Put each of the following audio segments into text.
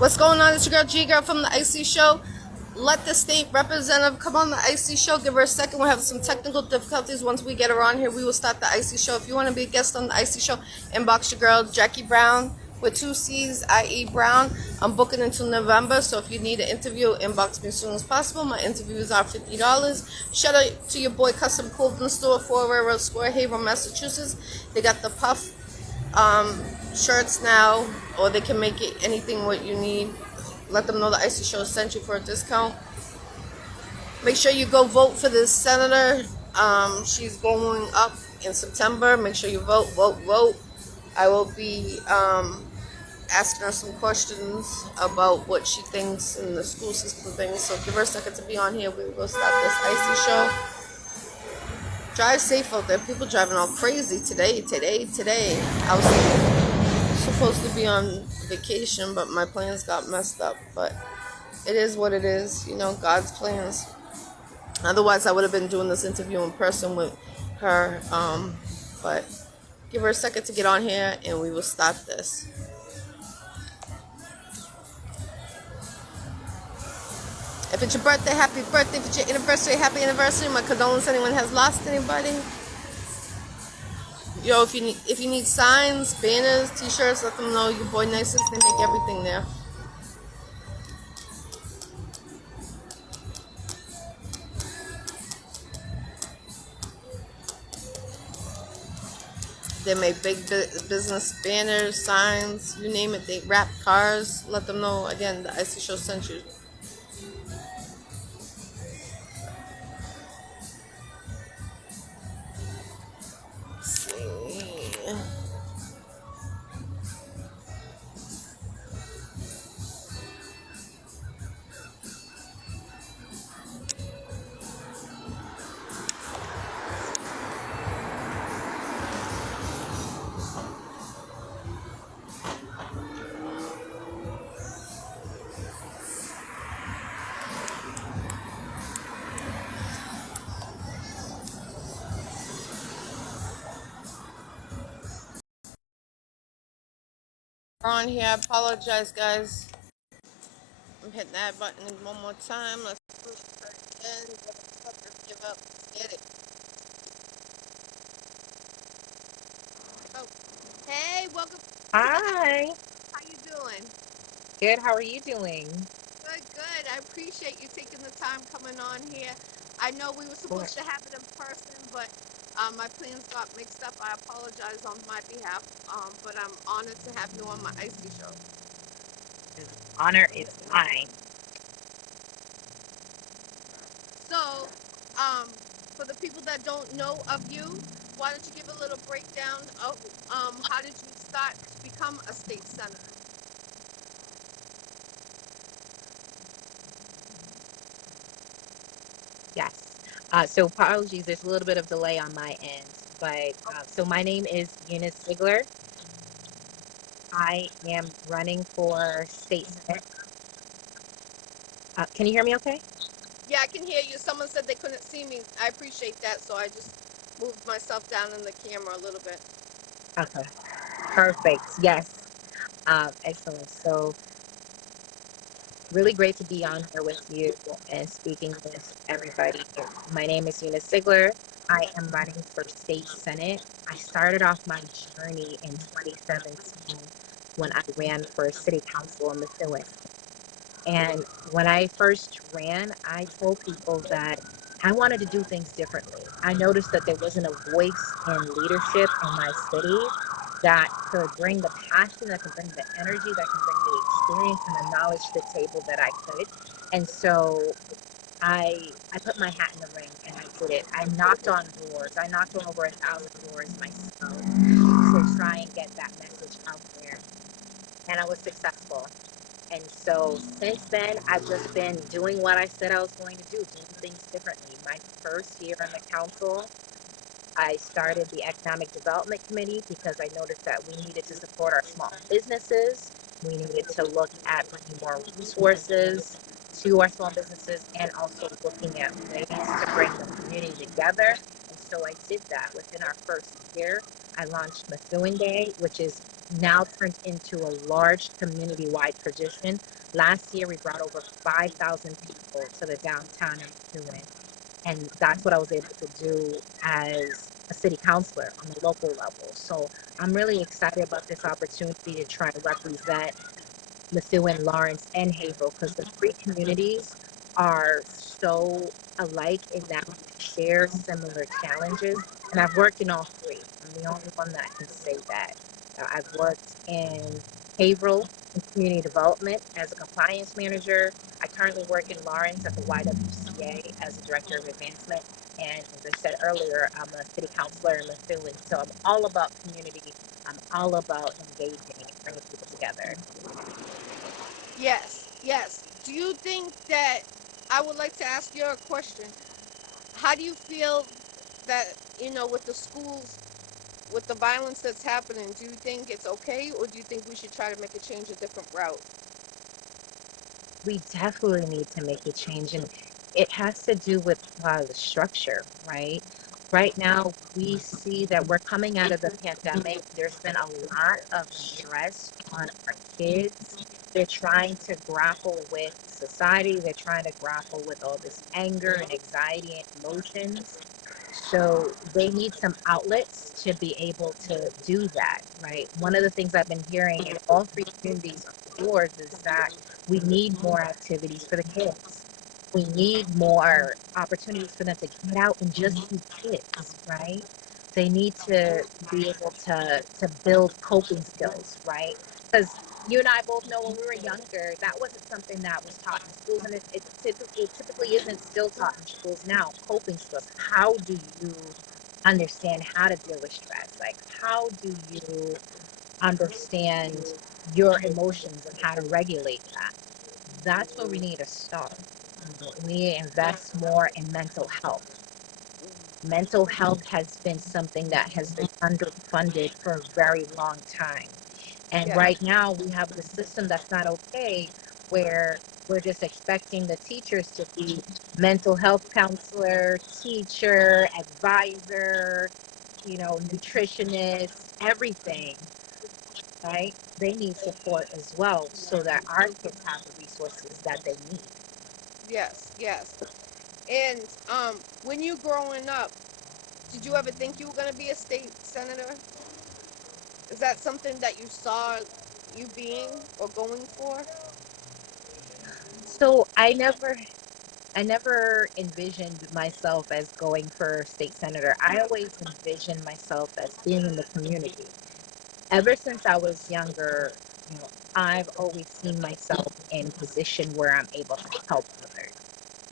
What's going on? It's your girl G Girl from the Iccy Showw. Let the state representative come on the Iccy Showw. Give her a second. We'll have some technical difficulties. Once we get her on here, we will start the Iccy Showw. If you want to be a guest on the Iccy Showw, inbox your girl Jackie Brown with two C's, I.E. Brown. I'm booking until November, so if you need an interview, inbox me as soon as possible. My interviews are $50. Shout out to your boy Custom Clothing Store, 4 Railroad Square, Haverhill, Massachusetts. They got the puff shirts now, or they can make it anything what you need. Let them know the Iccy Showw sent you for a discount. Make sure you go vote for this senator. She's going up in September. Make sure you vote. I will be asking her some questions about what she thinks in the school system things. So give her a second to be on here. We will start this Iccy Showw. Drive safe out there. People driving all crazy today. I was supposed to be on vacation, but my plans got messed up. But it is what it is. You know, God's plans. Otherwise, I would have been doing this interview in person with her. But give her a second to get on here, and we will start this. If it's your birthday, happy birthday. If it's your anniversary, happy anniversary. My condolences anyone has lost anybody. Yo, if you need signs, banners, t-shirts, let them know your boy Nicest. They make everything there. They make big business banners, signs, you name it. They wrap cars. Let them know, again, the Iccy Showw sent you. On here, I apologize, guys. I'm hitting that button one more time. Let's push it again. Give up. Get it. Oh, hey, welcome to the. Hi. How you doing? Good. How are you doing? Good. I appreciate you taking the time coming on here. I know we were Sure. supposed to have it in person, but my plans got mixed up. I apologize on my behalf, but I'm honored to have you on my Iccy Showw. The honor is mine. So, um, for the people that don't know of you, why don't you give a little breakdown of how did you start to become a state senator? Yes. So apologies. There's a little bit of delay on my end, but so my name is Eunice Delice Zeigler. I am running for state senate. Can you hear me okay? Yeah, I can hear you. Someone said they couldn't see me. I appreciate that, so I just moved myself down in the camera a little bit. Okay. Perfect. Yes. Excellent. So really great to be on here with you and speaking with everybody. My name is Eunice Delice Zeigler. I am running for state senate. I started off my journey in 2017 when I ran for city council in Methuen. And when I first ran, I told people that I wanted to do things differently. I noticed that there wasn't a voice in leadership in my city that could bring the passion, that could bring the energy, that can bring the experience and the knowledge to the table that I could. And so I put my hat in the ring and I did it. I knocked on doors. I knocked on over 1,000 doors myself to try and get that message out there. And I was successful. And so since then, I've just been doing what I said I was going to do, doing things differently. My first year on the council, I started the Economic Development Committee because I noticed that we needed to support our small businesses. We needed to look at bringing more resources to our small businesses and also looking at ways to bring the community together. And so I did that. Within our first year, I launched Methuen Day, which is now turned into a large community-wide tradition. Last year, we brought over 5,000 people to the downtown in Methuen, and that's what I was able to do as a city councilor on the local level. So I'm really excited about this opportunity to try and represent Methuen, Lawrence, and Haverhill, because the three communities are so alike in that we share similar challenges. And I've worked in all three. I'm the only one that can say that. I've worked in Haverhill in community development as a compliance manager. I currently work in Lawrence at the YWCA as a director of advancement. And as I said earlier, I'm a city councilor in Methuen. So I'm all about community. I'm all about engaging and bringing people together. Yes, yes. Do you think that I would like to ask you a question? How do you feel that, with the schools, with the violence that's happening, do you think it's okay, or do you think we should try to make a change a different route? We definitely need to make a change, and it has to do with the structure, right? Right now, we see that we're coming out of the pandemic. There's been a lot of stress on our kids. They're trying to grapple with society, they're trying to grapple with all this anger and anxiety and emotions. So they need some outlets to be able to do that, right? One of the things I've been hearing in all three communities on the boards is that we need more activities for the kids. We need more opportunities for them to get out and just be kids, right? They need to be able to build coping skills, right? Because you and I both know when we were younger, that wasn't something that was taught in schools, and it typically isn't still taught in schools now. Coping skills. How do you understand how to deal with stress? Like, how do you understand your emotions and how to regulate that? That's where we need to start. We need to invest more in mental health. Mental health has been something that has been underfunded for a very long time. And Yes, right now we have the system that's not okay, where we're just expecting the teachers to be mental health counselor, teacher, advisor, nutritionist, everything, right? They need support as well so that our kids have the resources that they need. yes, yes. And when you growing up, did you ever think you were gonna be a state senator? Is that something that you saw you being or going for? So I never envisioned myself as going for state senator. I always envisioned myself as being in the community. Ever since I was younger, I've always seen myself in a position where I'm able to help others.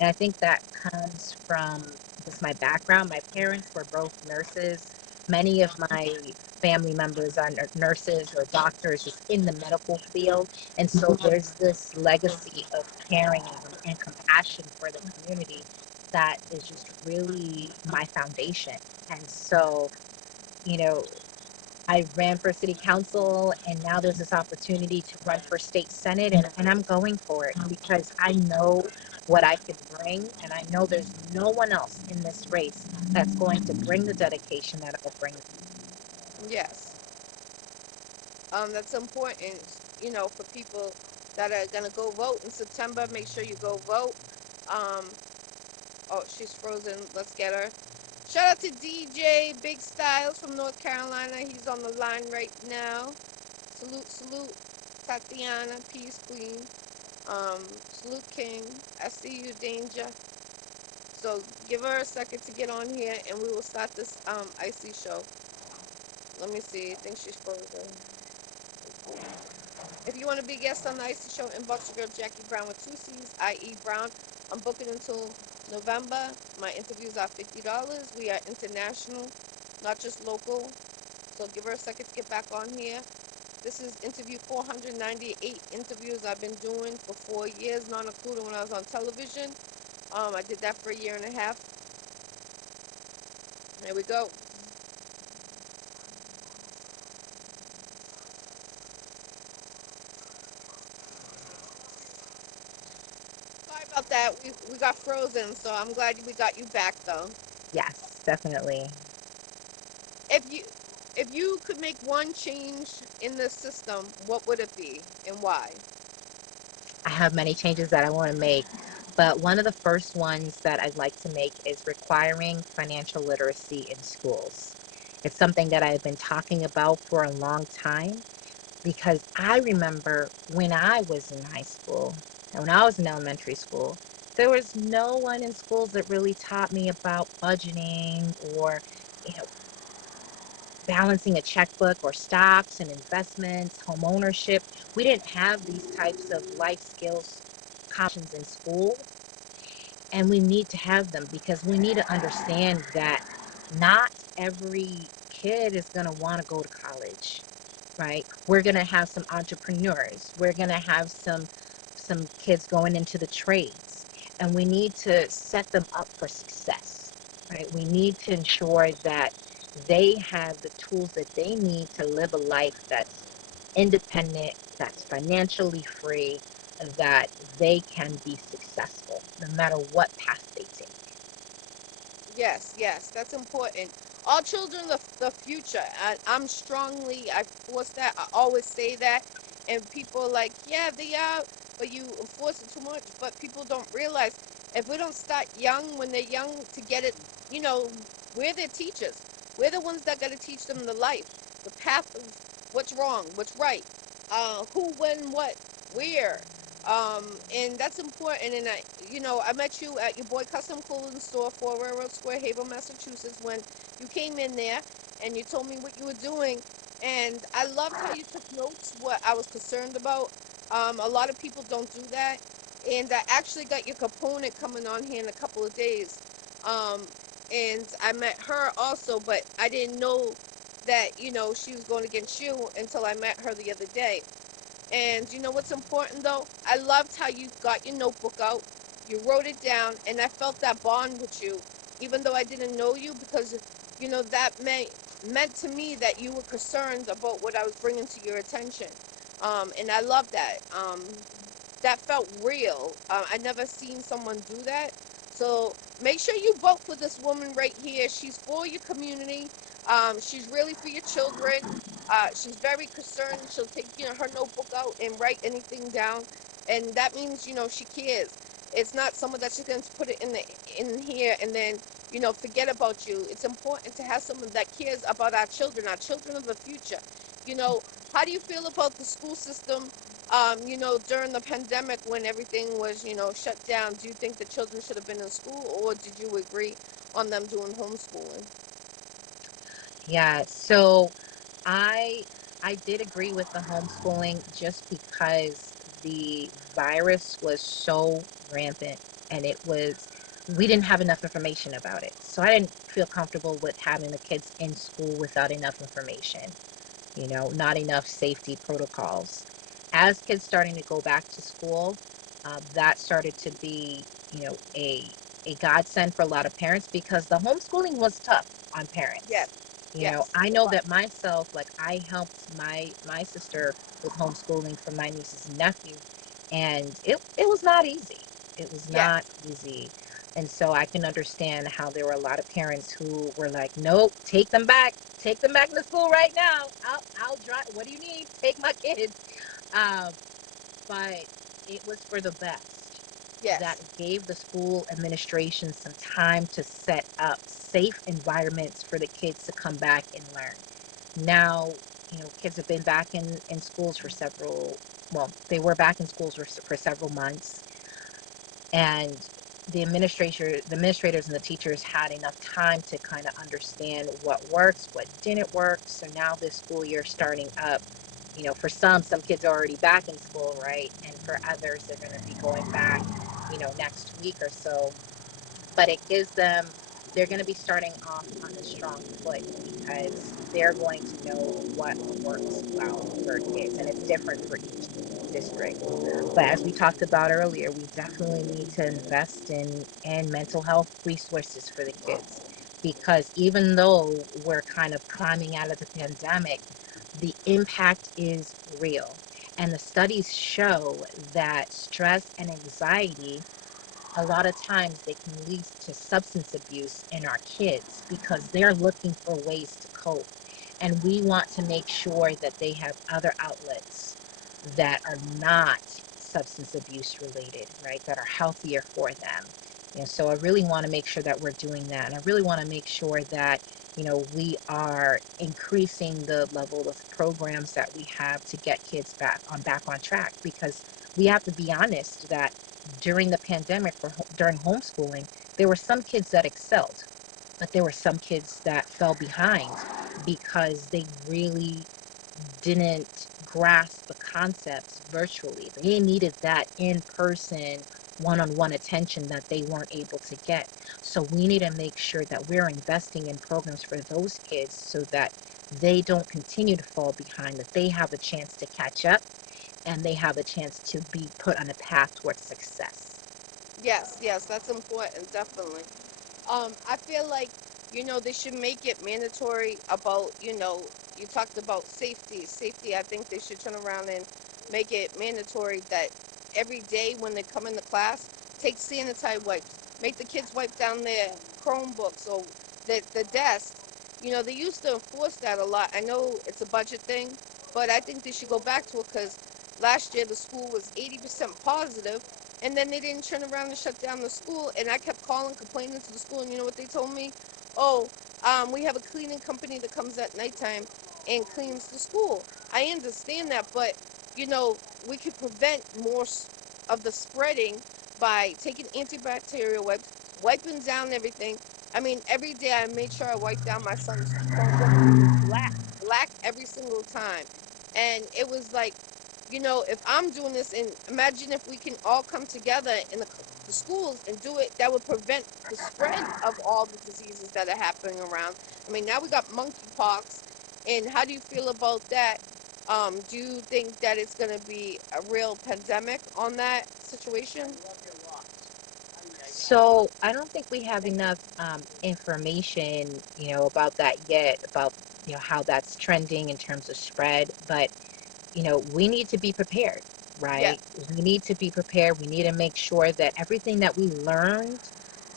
And I think that comes from just my background. My parents were both nurses. Many of my family members are nurses or doctors just in the medical field. And so there's this legacy of caring and compassion for the community that is just really my foundation. And so, you know, I ran for city council, and now there's this opportunity to run for state senate, and I'm going for it because I know what I can bring, and I know there's no one else in this race that's going to bring the dedication that I'll bring. Yes. That's important, for people that are gonna go vote in September. Make sure you go vote. Um, oh, she's frozen. Let's get her. Shout out to DJ Big Styles from North Carolina. He's on the line right now. Salute, salute, Tatiana, Peace Queen. Salute King. I see you, Danger. So give her a second to get on here, and we will start this Iccy show. Let me see. I think she's frozen. If you want to be a guest on the Icey Show, inbox your girl Jackie Brown with two C's, I.E. Brown. I'm booking until November. My interviews are $50. We are international, not just local. So give her a second to get back on here. This is interview 498 interviews I've been doing for 4 years, not including when I was on television. I did that for a year and a half. There we go. Sorry about that. We got frozen, so I'm glad we got you back though. Yes, definitely. If you If you could make one change in the system, what would it be and why? I have many changes that I want to make, but one of the first ones that I'd like to make is requiring financial literacy in schools. It's something that I've been talking about for a long time because I remember when I was in high school and when I was in elementary school, there was no one in schools that really taught me about budgeting or, you know, balancing a checkbook or stocks and investments, home ownership. We didn't have these types of life skills conversations in school, and we need to have them because we need to understand that not every kid is going to want to go to college, right? We're going to have some entrepreneurs. We're going to have some kids going into the trades, and we need to set them up for success, right? We need to ensure that they have the tools that they need to live a life that's independent, that's financially free, that they can be successful no matter what path they take. Yes, yes, that's important. All children are the future. I force that. I always say that. And people are like, yeah, they are, but you enforce it too much. But people don't realize if we don't start young when they're young to get it, you know, we're their teachers. We're the ones that got to teach them the life, the path of what's wrong, what's right, who, when, what, where. And that's important. And I met you at your boy custom clothing store, 4 Railroad Square, Haverhill, Massachusetts, when you came in there and you told me what you were doing. And I loved how you took notes, what I was concerned about. A lot of people don't do that. And I actually got your component coming on here in a couple of days. Um, and I met her also, but I didn't know that, she was going against you until I met her the other day. And you know what's important though? I loved how you got your notebook out, you wrote it down, and I felt that bond with you, even though I didn't know you, because that meant to me that you were concerned about what I was bringing to your attention. And I love that. That felt real. I never seen someone do that. So make sure you vote for this woman right here. She's for your community. She's really for your children. She's very concerned. She'll take her notebook out and write anything down, and that means she cares. It's not someone that's just going to put it in here and then forget about you. It's important to have someone that cares about our children of the future. You know, how do you feel about the school system during the pandemic when everything was, shut down? Do you think the children should have been in school, or did you agree on them doing homeschooling? Yeah, so I I did agree with the homeschooling just because the virus was so rampant and we didn't have enough information about it. So I didn't feel comfortable with having the kids in school without enough information, not enough safety protocols. As kids starting to go back to school, that started to be, a godsend for a lot of parents because the homeschooling was tough on Yes, parents. yes, I it know was. that myself, like I helped my sister with homeschooling for my nieces and nephew, and it was not easy. It was not Yes, easy. And so I can understand how there were a lot of parents who were like, nope, take them back. Take them back to school right now. I'll drive. What do you need? Take my kids. Um, but it was for the best. That yes, gave the school administration some time to set up safe environments for the kids to come back and learn. Now, kids have been back in schools for they were back in schools for several months, and the administrators and the teachers had enough time to kind of understand what works, what didn't work. So now this school year starting up, for some kids are already back in school, right? And for others, they're going to be going back, next week or so. But they're going to be starting off on a strong foot because they're going to know what works well for kids, and it's different for each district. But as we talked about earlier, we definitely need to invest in mental health resources for the kids because even though we're kind of climbing out of the pandemic, the impact is real. And the studies show that stress and anxiety, a lot of times they can lead to substance abuse in our kids because they're looking for ways to cope. And we want to make sure that they have other outlets that are not substance abuse related, right? That are healthier for them. So I really want to make sure that we're doing that. And I really want to make sure that, we are increasing the level of programs that we have to get kids back on track, because we have to be honest that during the pandemic, during homeschooling, there were some kids that excelled, but there were some kids that fell behind because they really didn't grasp the concepts virtually. They needed that in person, one on one attention that they weren't able to get. So we need to make sure that we're investing in programs for those kids so that they don't continue to fall behind, that they have a chance to catch up and they have a chance to be put on a path towards success. Yes, yes, that's important, definitely. I feel like, they should make it mandatory about, you talked about safety. Safety, I think they should turn around and make it mandatory that every day when they come into class, take sanitized wipes. Make the kids wipe down their Chromebooks or the desk. They used to enforce that a lot. I know it's a budget thing, but I think they should go back to it because last year the school was 80% positive, and then they didn't turn around and shut down the school. And I kept calling, complaining to the school. And you know what they told me? Oh, we have a cleaning company that comes at nighttime and cleans the school. I understand that, but you know, we could prevent more of the spreading by taking antibacterial wipes, wiping down everything. I mean, every day I made sure I wiped down my son's Chromebook. It was black, black every single time. And it was like, if I'm doing this, and imagine if we can all come together in the schools and do it, that would prevent the spread of all the diseases that are happening around. I mean, now we got monkeypox, and how do you feel about that? Do you think that it's going to be a real pandemic on that situation? So I don't think we have enough information, about that yet, about how that's trending in terms of spread. But we need to be prepared, Yeah, right? We need to be prepared. We need to make sure that everything that we learned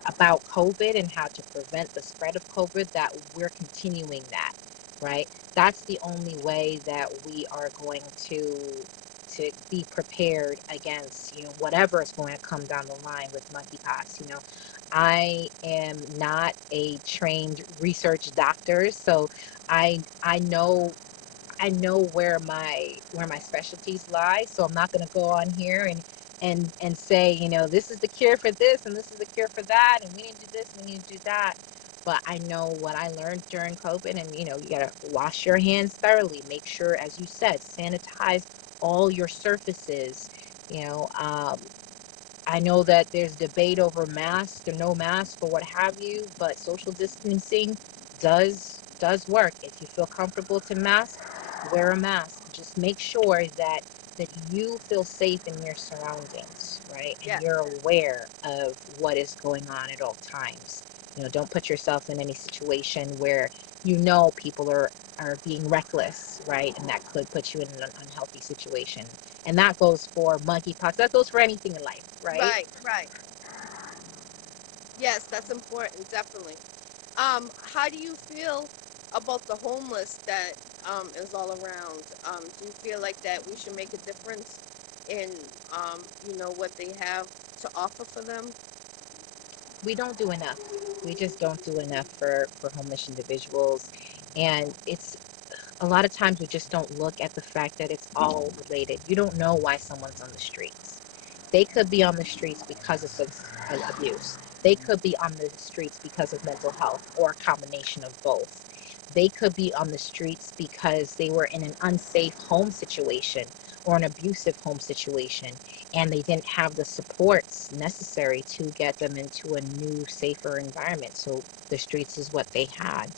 about COVID and how to prevent the spread of COVID, that we're continuing that, right? That's the only way that we are going to be prepared against, whatever is going to come down the line with monkeypox. I am not a trained research doctor, so I know where my specialties lie, so I'm not going to go on here and say, this is the cure for this and this is the cure for that, and we need to do this, we need to do that. But I know what I learned during COVID, and you got to wash your hands thoroughly. Make sure, as you said, sanitize all your surfaces. You know, um, I know that there's debate over mask or no mask or what have you, but social distancing does work. If you feel comfortable to mask, wear a mask. Just make sure that you feel safe in your surroundings, right? And yeah, you're aware of what is going on at all times. Don't put yourself in any situation where people are being reckless, right? And that could put you in an unhealthy situation. And that goes for monkeypox. That goes for anything in life, right? right, right. Yes, that's important, definitely. How do you feel about the homeless that is all around? Do you feel like that we should make a difference in what they have to offer for them? We don't do enough. We just don't do enough for homeless individuals. And it's a lot of times we just don't look at the fact that it's all related. You don't know why someone's on the streets. They could be on the streets because of substance abuse. They could be on the streets because of mental health, or a combination of both. They could be on the streets because they were in an unsafe home situation or an abusive home situation, and they didn't have the supports necessary to get them into a new, safer environment. So the streets is what they had.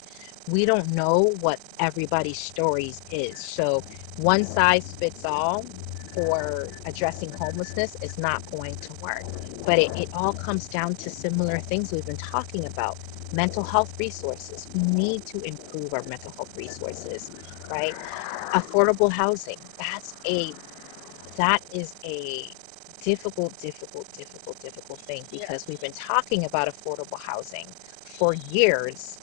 We don't know what everybody's stories is. So one size fits all for addressing homelessness is not going to work. But it all comes down to similar things we've been talking about. Mental health resources. We need to improve our mental health resources, right? Affordable housing. That is a difficult thing, Yeah, because we've been talking about affordable housing for years,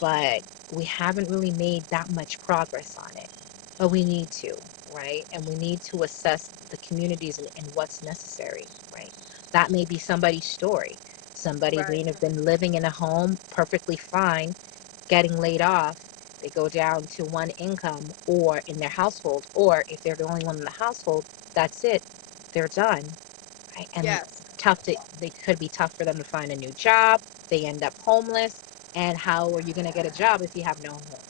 but we haven't really made that much progress on it, but we need to, right? And we need to assess the communities and what's necessary, right? That may be somebody's story. Somebody Right. may have been living in a home perfectly fine, getting laid off. They go down to one income or in their household, or if they're the only one in the household, that's it. They're done, right? And Yes. they could be tough for them to find a new job. They end up homeless. And how are you going to get a job if you have no home?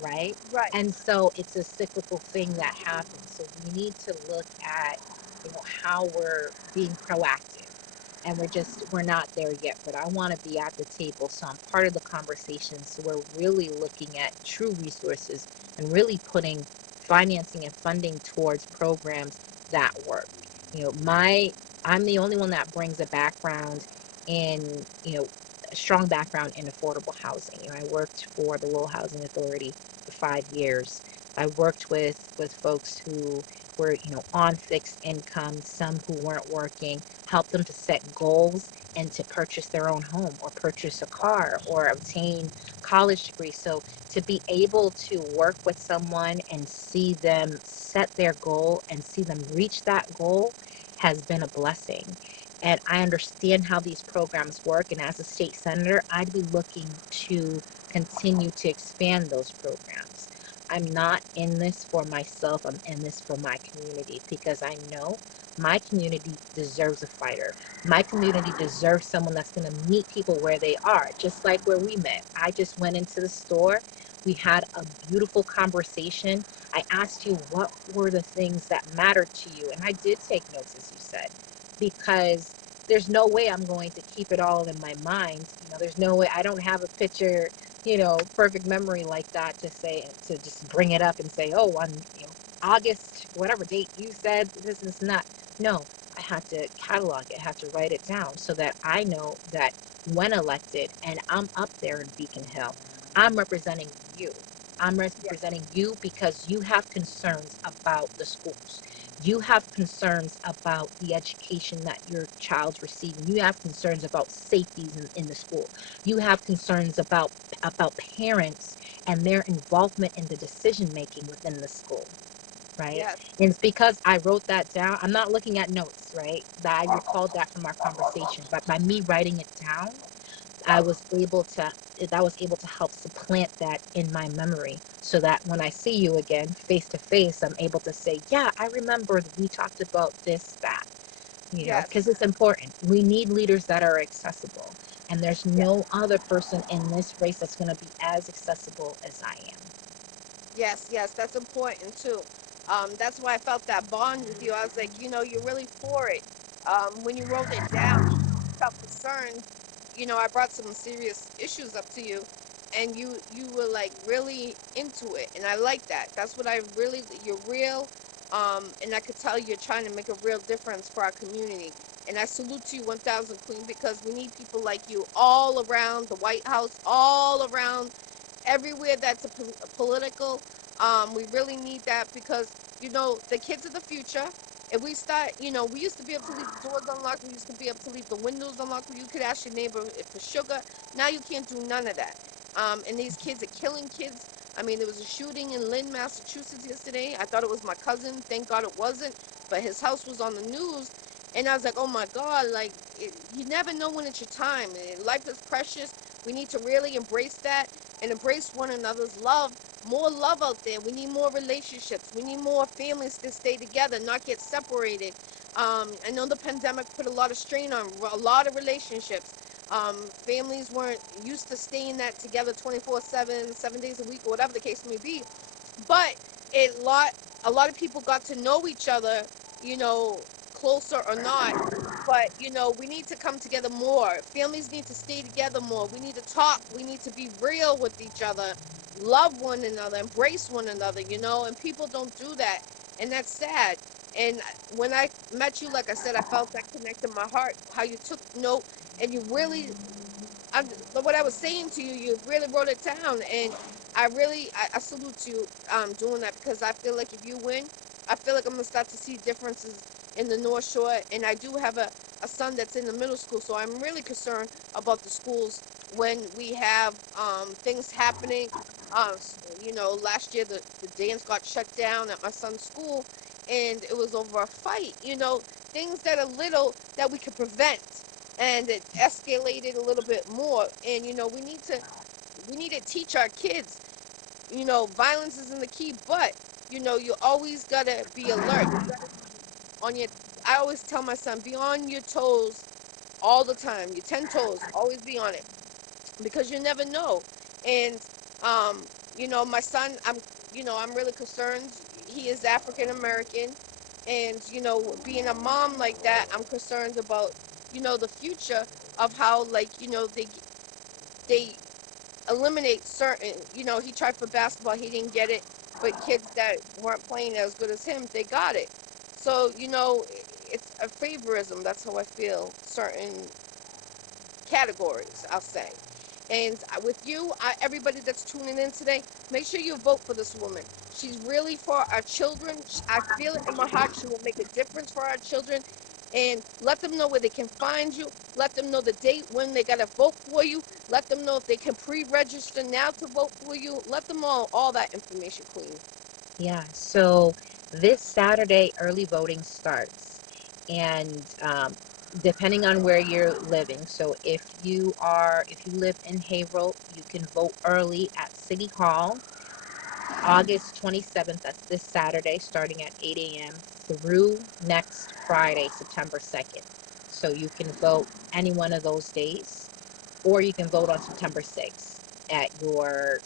Right? Right. And so it's a cyclical thing that happens. So we need to look at, how we're being proactive. And we're not there yet, but I want to be at the table. So I'm part of the conversation. So we're really looking at true resources and really putting financing and funding towards programs that work. I'm the only one that brings a background in, a strong background in affordable housing. I worked for the Rural Housing Authority for 5 years. I worked with folks who were, on fixed income, some who weren't working, helped them to set goals and to purchase their own home or purchase a car or obtain college degrees. So to be able to work with someone and see them set their goal and see them reach that goal has been a blessing. And I understand how these programs work. And as a state senator, I'd be looking to continue to expand those programs. I'm not in this for myself, I'm in this for my community because I know my community deserves a fighter. My community deserves someone that's going to meet people where they are, just like where we met. I just went into the store. We had a beautiful conversation. I asked you what were the things that mattered to you. And I did take notes, as you said, because there's no way I'm going to keep it all in my mind. There's no way I don't have a picture, perfect memory like that to say, to just bring it up and say, oh, on, August, whatever date you said this is not. No, I had to catalog it, I had to write it down so that I know that when elected and I'm up there in Beacon Hill, I'm representing you. I'm Yes. representing you because you have concerns about the schools. You have concerns about the education that your child's receiving. You have concerns about safeties in the school. You have concerns about parents and their involvement in the decision making within the school, right? Yes. And it's because I wrote that down. I'm not looking at notes, right? That I recalled that from our conversation, but by me writing it down, I was able to that was able to help supplant that in my memory so that when I see you again face to face, I'm able to say, yeah, I remember we talked about this, that, Yes. because it's important. We need leaders that are accessible. And there's Yes. no other person in this race that's going to be as accessible as I am. Yes, yes, that's important too. That's why I felt that bond with you. I was like, you're really for it. When you wrote it down, you felt concerned. I brought some serious issues up to you, and you were like really into it, and I like that. That's what I really. You're real, and I could tell you're trying to make a real difference for our community. And I salute to you 1,000 Queen because we need people like you all around the White House, all around everywhere that's a political. We really need that because the kids of the future. If we start, we used to be able to leave the doors unlocked. We used to be able to leave the windows unlocked. You could ask your neighbor for sugar. Now you can't do none of that. And these kids are killing kids. I mean, there was a shooting in Lynn, Massachusetts yesterday. I thought it was my cousin. Thank God it wasn't. But his house was on the news. And I was like, oh my God, like, you never know when it's your time. Life is precious. We need to really embrace that and embrace one another's love. More love out there. We need more relationships. We need more families to stay together, not get separated. I know the pandemic put a lot of strain on a lot of relationships. Families weren't used to staying that together 24/7, 7 days a week, or whatever the case may be. But a lot of people got to know each other, you know, closer or not. But we need to come together more. Families need to stay together more. We need to talk. We need to be real with each other, love one another, embrace one another, and people don't do that. And that's sad. And when I met you, like I said, I felt that connect in my heart, how you took note and you really what I was saying to you, you really wrote it down, and I salute you doing that because I feel like if you win, I feel like I'm gonna start to see differences in the North Shore, and I do have a son that's in the middle school, so I'm really concerned about the schools when we have things happening. Last year the dance got shut down at my son's school, and it was over a fight. Things that are little that we could prevent, and it escalated a little bit more. And we need to teach our kids. Violence isn't the key, but you always gotta be alert. You gotta be on your. I always tell my son, be on your toes all the time. Your 10 toes, always be on it because you never know. And my son, I'm really concerned. He is African American, and being a mom like that, I'm concerned about the future of how, like, they eliminate certain. He tried for basketball, he didn't get it, but kids that weren't playing as good as him, they got it. So it's a favorism. That's how I feel. Certain categories, I'll say. And with you, everybody that's tuning in today, make sure you vote for this woman. She's really for our children. I feel it in my heart. She will make a difference for our children. And let them know where they can find you. Let them know the date when they got to vote for you. Let them know if they can pre register now to vote for you. Let them know all that information, Queen. Yeah, so this Saturday, early voting starts. And depending on where you're living, so if you live in Haverhill, you can vote early at City Hall August 27th. That's this Saturday, starting at 8 a.m. through next Friday, September 2nd. So you can vote any one of those days, or you can vote on September 6th at your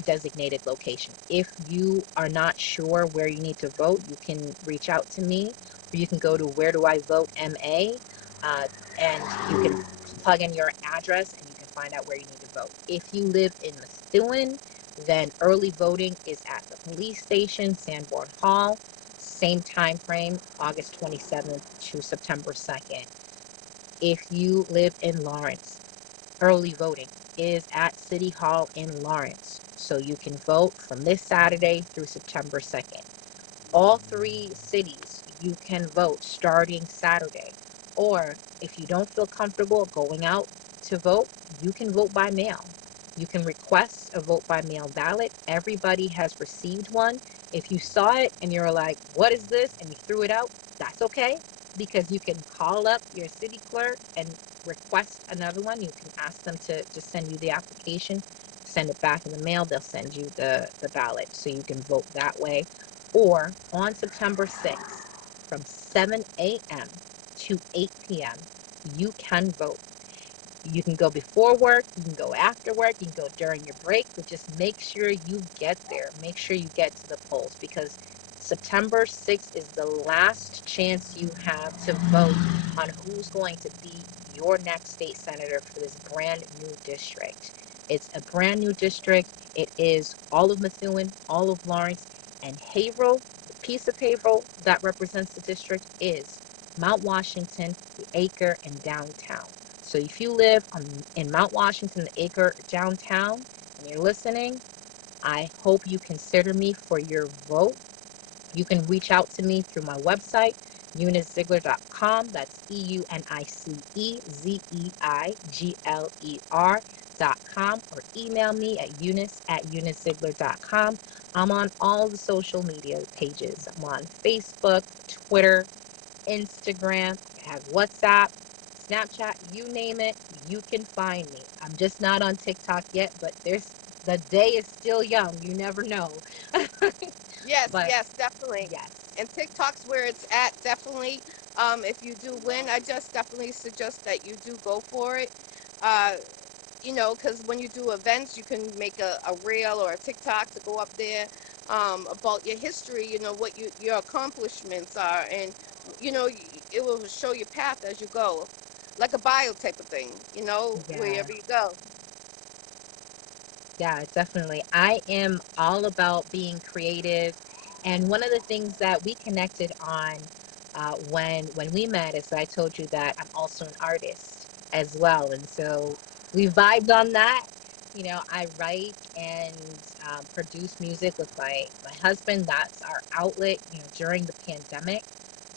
designated location. If you are not sure where you need to vote, you can reach out to me, or you can go to Where Do I Vote MA, uh, and you can plug in your address and you can find out where you need to vote. If you live in Methuen, then early voting is at the police station, Sanborn Hall. Same time frame, August 27th to September 2nd. If you live in Lawrence, early voting is at City Hall in Lawrence. So you can vote from this Saturday through September 2nd. All three cities you can vote starting Saturday. Or if you don't feel comfortable going out to vote, you can vote by mail. You can request a vote by mail ballot. Everybody has received one. If you saw it and you're like, what is this? And you threw it out, that's okay, because you can call up your city clerk and request another one. You can ask them to just send you the application, send it back in the mail. They'll send you the ballot so you can vote that way. Or on September 6th, from 7 a.m. to 8 p.m., you can vote. You can go before work, you can go after work, you can go during your break, but just make sure you get there. Make sure you get to the polls, because September 6th is the last chance you have to vote on who's going to be your next state senator for this brand new district. It's a brand new district. It is all of Methuen, all of Lawrence, and Haverhill. The piece of Haverhill that represents the district is Mount Washington, the Acre, and downtown. So if you live in Mount Washington, the Acre, downtown, and you're listening, I hope you consider me for your vote. You can reach out to me through my website, eunicezeigler.com. That's EUNICEZEIGLER.com, or email me at eunice@eunicezeigler.com. I'm on all the social media pages. I'm on Facebook, Twitter, Instagram, I have WhatsApp, Snapchat, you name it, you can find me. I'm just not on TikTok yet, but the day is still young. You never know. Yes, But yes, definitely. yes, And TikTok's where it's at, definitely. If you do win, I just definitely suggest that you do go for it. Uh, because when you do events, you can make a reel or a TikTok to go up there, about your history, what your accomplishments are, and it will show your path as you go, like a bio type of thing, yeah, wherever you go. yeah, definitely. I am all about being creative, and one of the things that we connected on when we met is that I told you that I'm also an artist as well, and so we vibed on that. I write and produce music with my husband. That's our outlet. During the pandemic,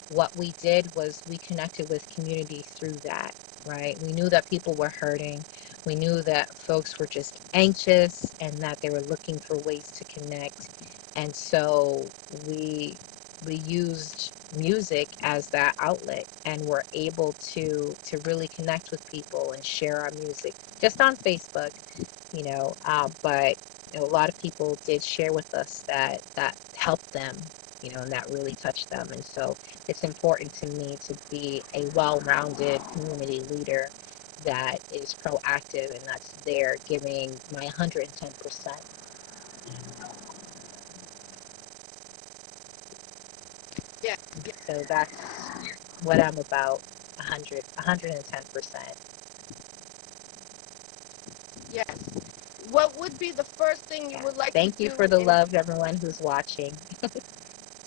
what we did was we connected with community through that. Right, we knew that people were hurting. We knew that folks were just anxious and that they were looking for ways to connect. And so we we used music as that outlet, and were able to really connect with people and share our music just on Facebook, but a lot of people did share with us that helped them, and that really touched them. And so it's important to me to be a well-rounded community leader that is proactive and that's there giving my 110%. Yeah. So that's what I'm about. 110%. Yes. What would be the first thing you Yeah. would like to Thank you do for the in love, everyone who's watching.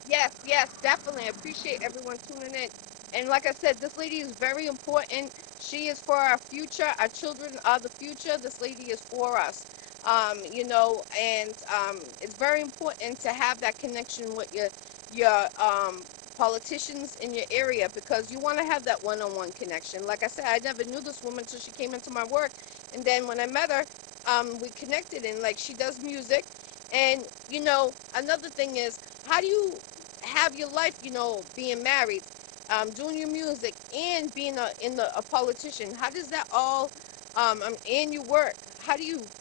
Yes, yes, definitely. I appreciate everyone tuning in. And like I said, this lady is very important. She is for our future. Our children are the future. This lady is for us. And it's very important to have that connection with your politicians in your area, because you want to have that one-on-one connection. Like I said, I never knew this woman until she came into my work, and then when I met her, we connected, and like she does music. And another thing is, how do you have your life, being married, doing your music, and being a politician? How does that all, and your work? How do you,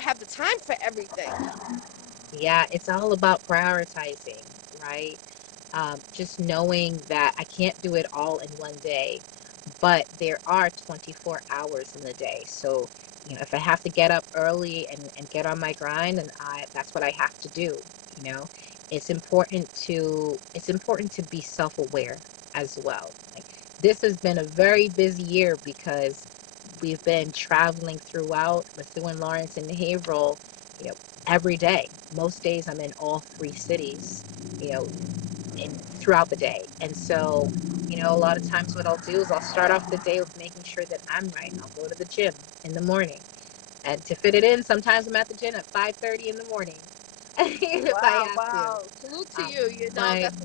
have the time for everything? Yeah, it's all about prioritizing, right? Just knowing that I can't do it all in one day, but there are 24 hours in the day. So, if I have to get up early and get on my grind, and that's what I have to do, you know. It's important to be self-aware as well. Like, this has been a very busy year because we've been traveling throughout Methuen, Lawrence, and Haverhill, you know, every day. Most days I'm in all three cities, you know, throughout the day. And so, a lot of times what I'll do is I'll start off the day with making sure that I'm right. I'll go to the gym in the morning. And to fit it in, sometimes I'm at the gym at 5:30 in the morning if I Wow, have to. wow. Salute to Um, you. but That's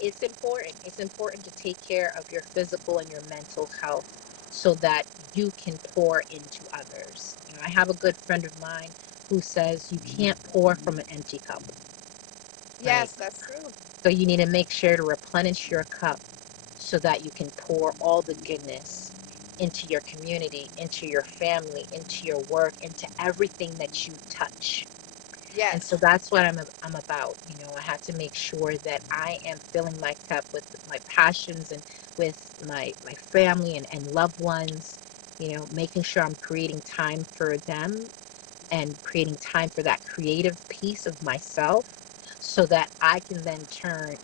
it's important. It's important to take care of your physical and your mental health so that you can pour into others. I have a good friend of mine who says you can't pour from an empty cup, right? yes, that's true. So you need to make sure to replenish your cup so that you can pour all the goodness into your community, into your family, into your work, into everything that you touch. And so Yes. that's what I'm about. I have to make sure that I am filling my cup with my passions and with my family and loved ones, making sure I'm creating time for them and creating time for that creative piece of myself so that I can then turn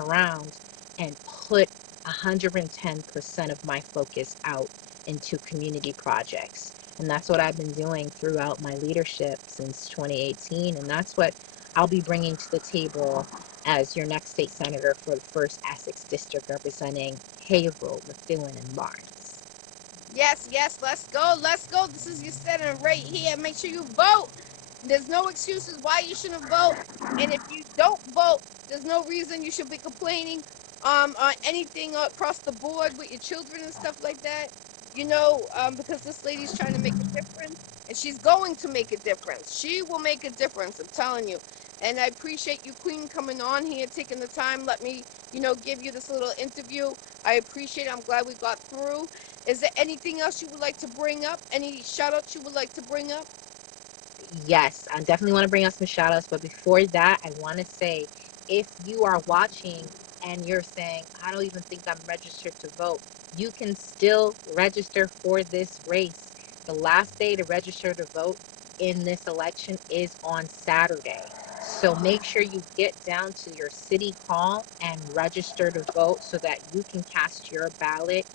around and put 110% of my focus out into community projects. And that's what I've been doing throughout my leadership since 2018. And that's what I'll be bringing to the table as your next state senator for the first Essex district representing Haverhill, Methuen, and Lawrence. Yes, yes, let's go. Let's go. This is your senator right here. Make sure you vote. There's no excuses why you shouldn't vote. And if you don't vote, there's no reason you should be complaining on anything across the board with your children and stuff like that. Because this lady's trying to make a difference, and she's going to make a difference. She will make a difference, I'm telling you. And I appreciate you, Queen, coming on here, taking the time. Let me, give you this little interview. I appreciate it. I'm glad we got through. Is there anything else you would like to bring up? Any shout outs you would like to bring up? Yes, I definitely want to bring up some shout outs. But before that, I want to say if you are watching and you're saying, I don't even think I'm registered to vote, you can still register for this race. The last day to register to vote in this election is on Saturday. So make sure you get down to your city hall and register to vote so that you can cast your ballot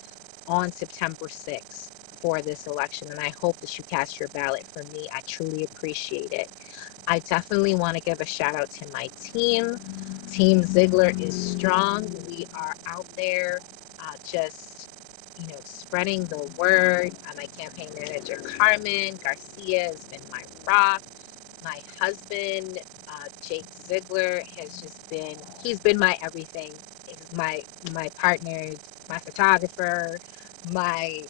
on September 6th for this election. And I hope that you cast your ballot for me. I truly appreciate it. I definitely want to give a shout out to my team. Team Ziegler is strong. We are out there just, spreading the word. My campaign manager, Carmen Garcia, has been my rock. My husband, Jake Ziegler, he's been my everything. He's my partner, my photographer, my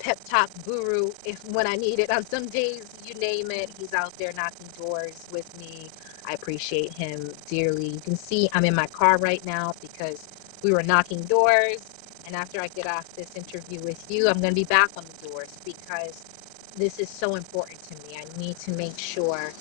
pep talk guru if when I need it on some days, you name it. He's out there knocking doors with me. I appreciate him dearly. You can see I'm in my car right now because we were knocking doors. And after I get off this interview with you, I'm going to be back on the doors because this is so important to me. I need to make sure,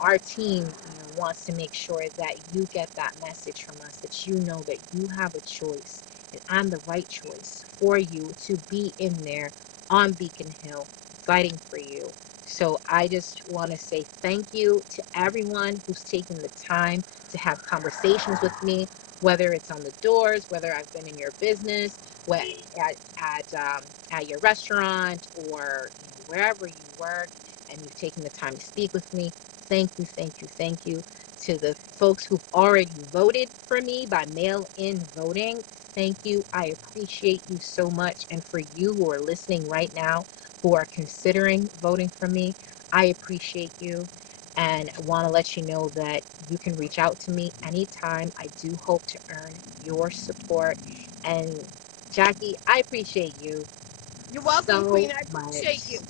our team, wants to make sure that you get that message from us, that you know that you have a choice, and I'm the right choice for you to be in there on Beacon Hill fighting for you. So I just want to say thank you to everyone who's taken the time to have conversations with me, whether it's on the doors, whether I've been in your business, at at at your restaurant, or wherever you work, and you've taken the time to speak with me. Thank you, thank you, thank you to the folks who've already voted for me by mail-in voting. Thank you. I appreciate you so much. And for you who are listening right now, who are considering voting for me, I appreciate you and want to let you know that you can reach out to me anytime. I do hope to earn your support. And Jackie, I appreciate you You're welcome, so Queen. I appreciate much. you.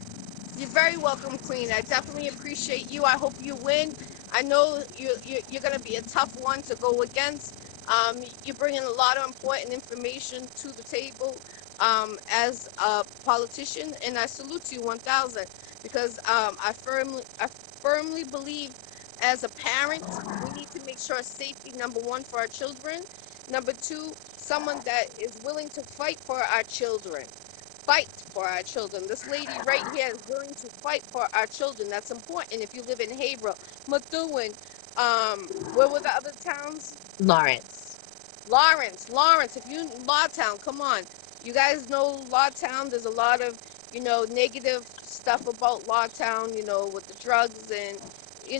You're very welcome, Queen. I definitely appreciate you. I hope you win. I know you're going to be a tough one to go against. You're bringing a lot of important information to the table as a politician, and I salute you 1,000 because I firmly believe as a parent, we need to make sure safety, number one, for our children. Number two, someone that is willing to fight for our children, fight for our children. This lady right here is willing to fight for our children. That's important. If you live in Haverhill, Methuen, where were the other towns? Lawrence. Lawrence. If you Lawtown, come on. You guys know Lawtown. There's a lot of negative stuff about Lawtown. With the drugs and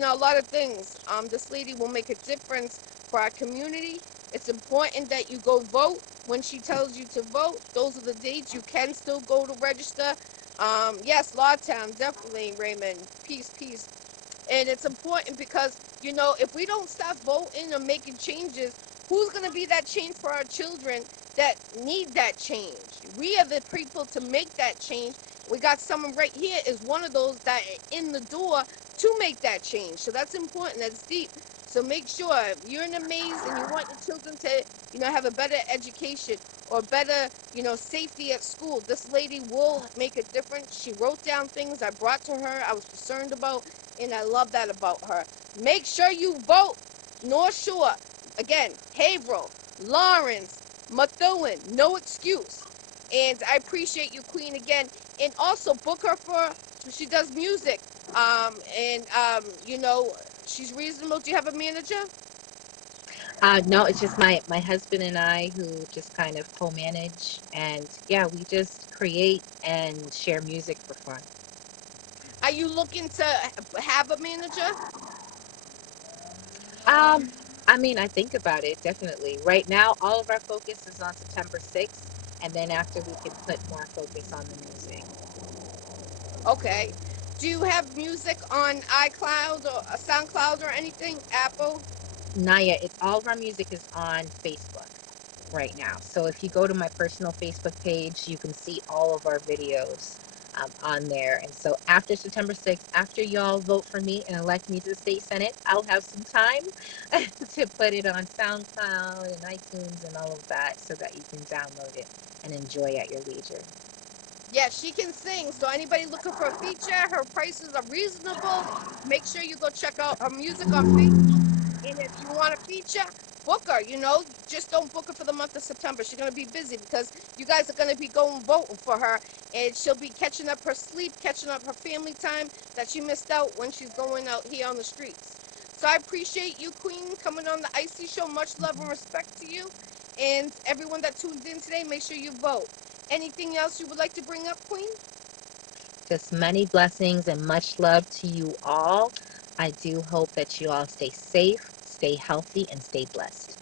a lot of things. This lady will make a difference for our community. It's important that you go vote when she tells you to vote. Those are the dates you can still go to register. Yes, Lawtown, definitely, Raymond. Peace, peace. And it's important because, if we don't start voting or making changes, who's going to be that change for our children that need that change? We are the people to make that change. We got someone right here is one of those that are in the door to make that change. So that's important. That's deep. So make sure if you're in a maze and you want your children to, have a better education or better, safety at school, this lady will make a difference. She wrote down things I brought to her, I was concerned about, and I love that about her. Make sure you vote North Shore. Again, Haverhill, Lawrence, Methuen, no excuse. And I appreciate you, Queen, again. And also book her for, she does music. She's reasonable. Do you have a manager? No, it's just my husband and I who just kind of co-manage, and yeah, we just create and share music for fun. Are you looking to have a manager? Um, I mean, I think about it definitely. Right now, all of our focus is on September 6th, and then after we can put more focus on the music. Okay. Do you have music on iCloud or SoundCloud or anything? Apple? Naya, it's all of our music is on Facebook right now. So if you go to my personal Facebook page, you can see all of our videos on there. And so after September 6th, after y'all vote for me and elect me to the state senate, I'll have some time to put it on SoundCloud and iTunes and all of that so that you can download it and enjoy at your leisure. Yeah, she can sing. So anybody looking for a feature, her prices are reasonable. Make sure you go check out her music on Facebook. And if you want a feature, book her. Just don't book her for the month of September. She's gonna be busy because you guys are gonna be going voting for her, and she'll be catching up her sleep, catching up her family time that she missed out when she's going out here on the streets. So I appreciate you, Queen, coming on the Iccy Show. Much love and respect to you, and everyone that tuned in today. Make sure you vote. Anything else you would like to bring up, Queen? Just many blessings and much love to you all. I do hope that you all stay safe, stay healthy, and stay blessed.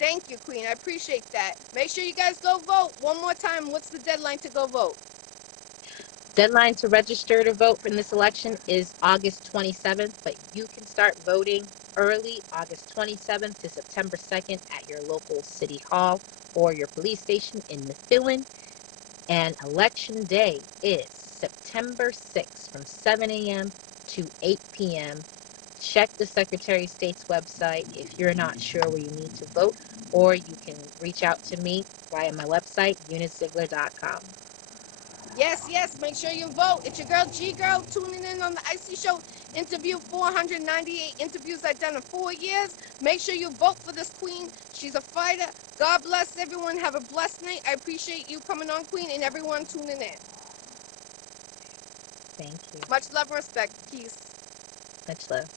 Thank you, Queen. I appreciate that. Make sure you guys go vote. One more time, what's the deadline to go vote? Deadline to register to vote in this election is August 27th, but you can start voting early August 27th to September 2nd at your local city hall or your police station in Methuen. And election day is September 6th from 7 a.m. to 8 p.m. Check the Secretary of State's website if you're not sure where you need to vote, or you can reach out to me via my website, eunicezeigler.com. Yes, yes. Make sure you vote. It's your girl G Girl tuning in on the Iccy Show. Interview 498 interviews I've done in 4 years. Make sure you vote for this queen. She's a fighter. God bless everyone. Have a blessed night. I appreciate you coming on, Queen, and everyone tuning in. Thank you. Much love and respect. Peace. Much love.